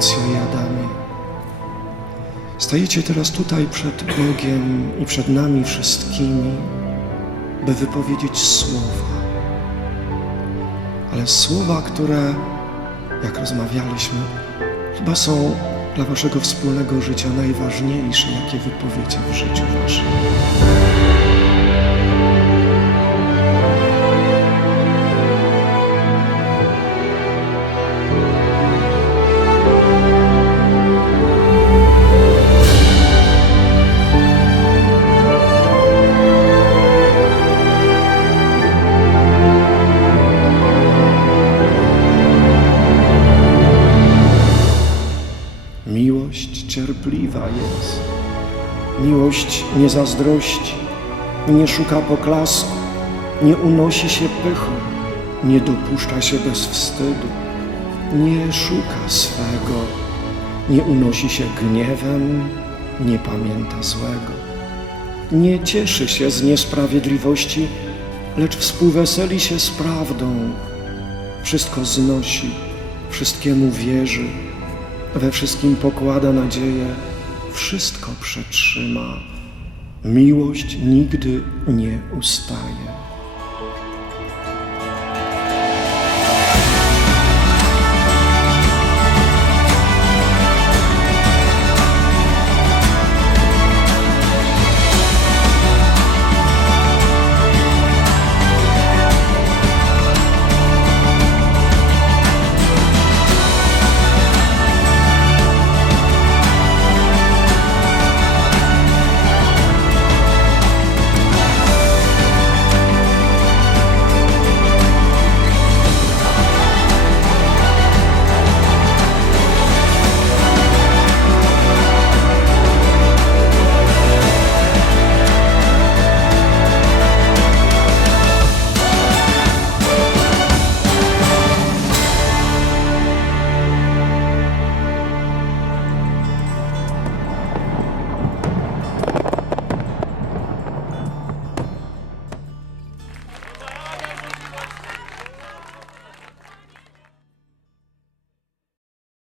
Lucjo i Adamie. Stajecie teraz tutaj przed Bogiem i przed nami wszystkimi, by wypowiedzieć słowa. Ale słowa, które, jak rozmawialiśmy, chyba są dla waszego wspólnego życia najważniejsze, jakie wypowiecie w życiu waszym. Cierpliwa jest. Miłość nie zazdrości, nie szuka poklasku, nie unosi się pychą, nie dopuszcza się bez wstydu, nie szuka swego, nie unosi się gniewem, nie pamięta złego. Nie cieszy się z niesprawiedliwości, lecz współweseli się z prawdą. Wszystko znosi, wszystkiemu wierzy, we wszystkim pokłada nadzieję, wszystko przetrzyma. Miłość nigdy nie ustaje.